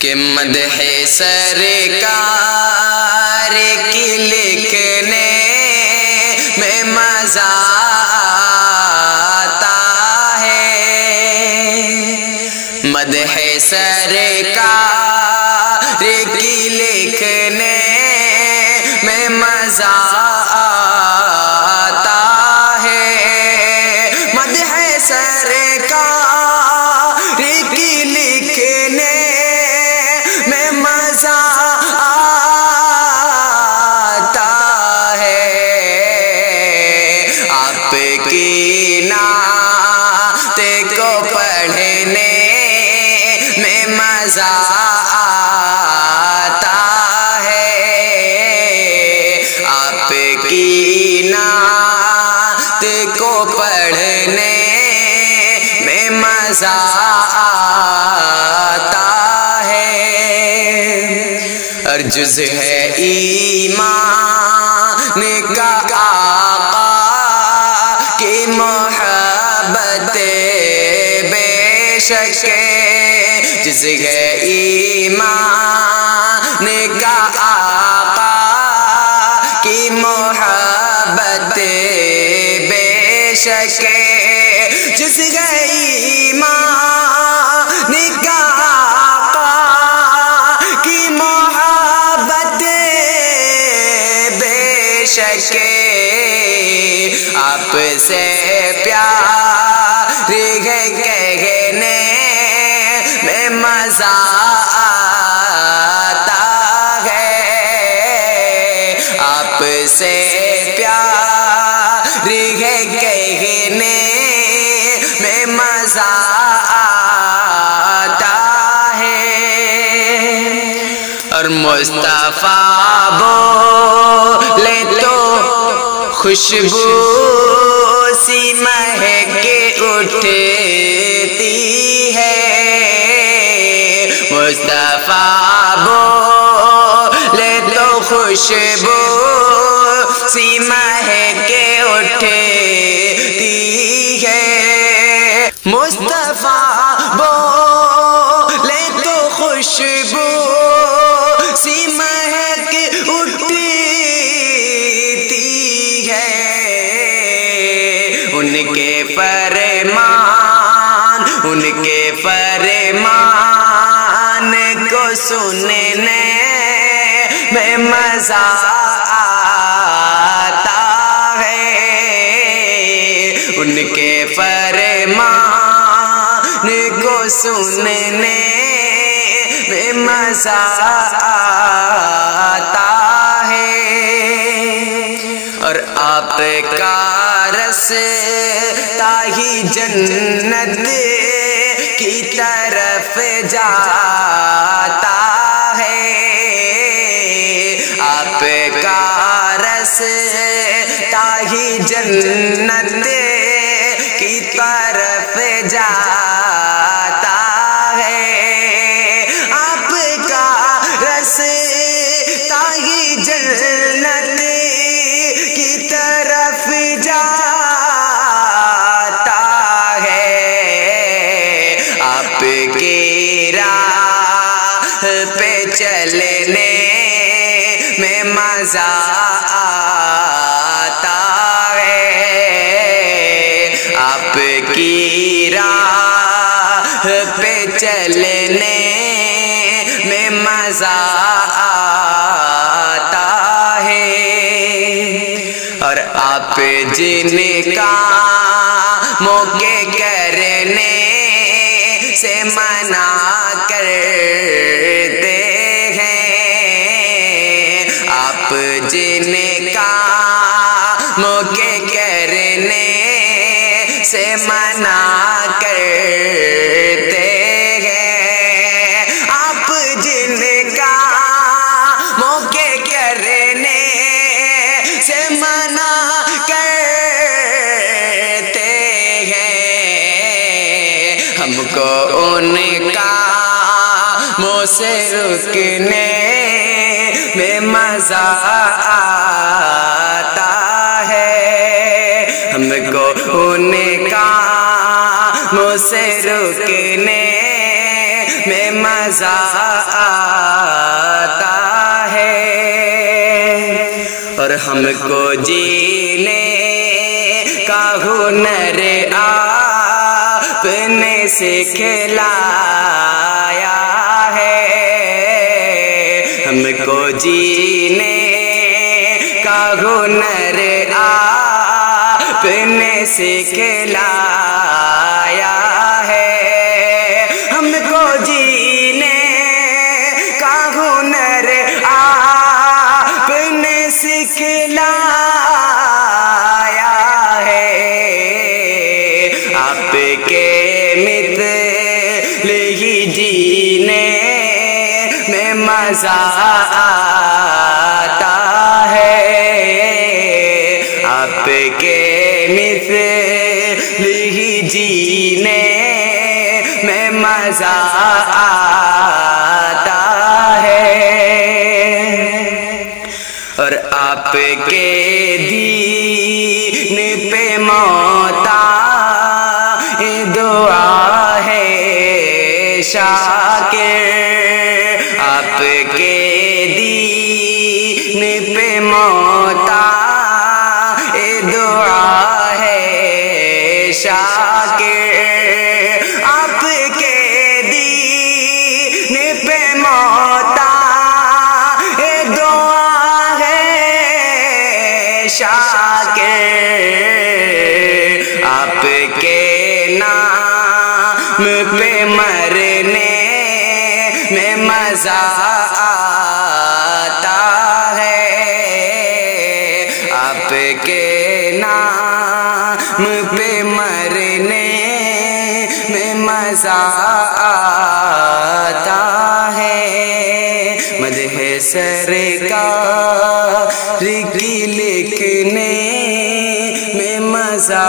کہ مدح سرکار کی لکھنے میں مزہ آتا ہے، مدح سرکار کی لکھنے میں مزہ آتا ہے، مدح سرکار کی لکھنے میں مزہ آتا ہے، آپ کی نعت کو پڑھنے میں مزہ آتا ہے، آپ کی نعت کو پڑھنے میں مزہ آتا ہے، اور جز ہے ایمان کا آقا کی محبت بے شک، جز ہے ایمان کا آقا کی محبت بے شک، جس ہے ایمان کا آقا کی محبت بے شک، آپ سے پیار ہے کہنے میں مزہ آتا ہے، آپ سے پیار ہے کہنے میں مزہ آتا ہے، اور مصطفیٰ بولے تو خوشبو سی مہک اٹھتی ہے، مصطفیٰ بولے تو خوشبو سی مہک اٹھتی ہے، مصطفیٰ بولے تو خوشبو سی مہک اٹھتی ہے، ان کے فرمان کو سننے میں مزہ آتا ہے، ان کے فرمان کو سننے میں مزہ آتا ہے، اور آپ کا رستہ ہی جنت کی طرف جاتا ہے، آپ کا رستہ ہی جنت کی طرف جاتا ہے، آپ کا رستہ ہی جنت کی طرف جاتا ہے، آپ کی راہ پہ چلنے میں مزہ آتا ہے، آپ کی راہ پہ چلنے میں مزہ آتا ہے، اور آپ جن کاموں کے کرنے سے منع کرتے ہیں، آپ جن کاموں کے کرنے سے منع کرتے ہیں، آپ جن کاموں کے کرنے سے منع کرتے ہیں، ہم کو ان کاموں سے رکنے میں مزہ آتا ہے، ہم کو ان کاموں سے رکنے میں مزہ آتا ہے، اور ہم کو جینے کا ہنر آپ نے سکھلایا ہے، ہم کو جینے کا ہنر آپ نے سکھلایا ہے، ہم کو جینے کا ہنر آپ نے سکھلایا ہے، آپ کے مثل ہی جینے میں مزہ آتا ہے، آپ کے مثل ہی جینے میں مزہ آتا ہے، اور آپ کے دین پہ محتاج دعا ہے شاکر، آپ کے دین پہ محتاج دعا ہے شاکر، آپ کے دین پہ محتاج دعا ہے شاکر، آپ کے نام پہ مرنے میں مزہ آتا ہے، آپ کے نام پہ مرنے میں مزہ آتا ہے، مدح سرکار کی لکھنے میں مزہ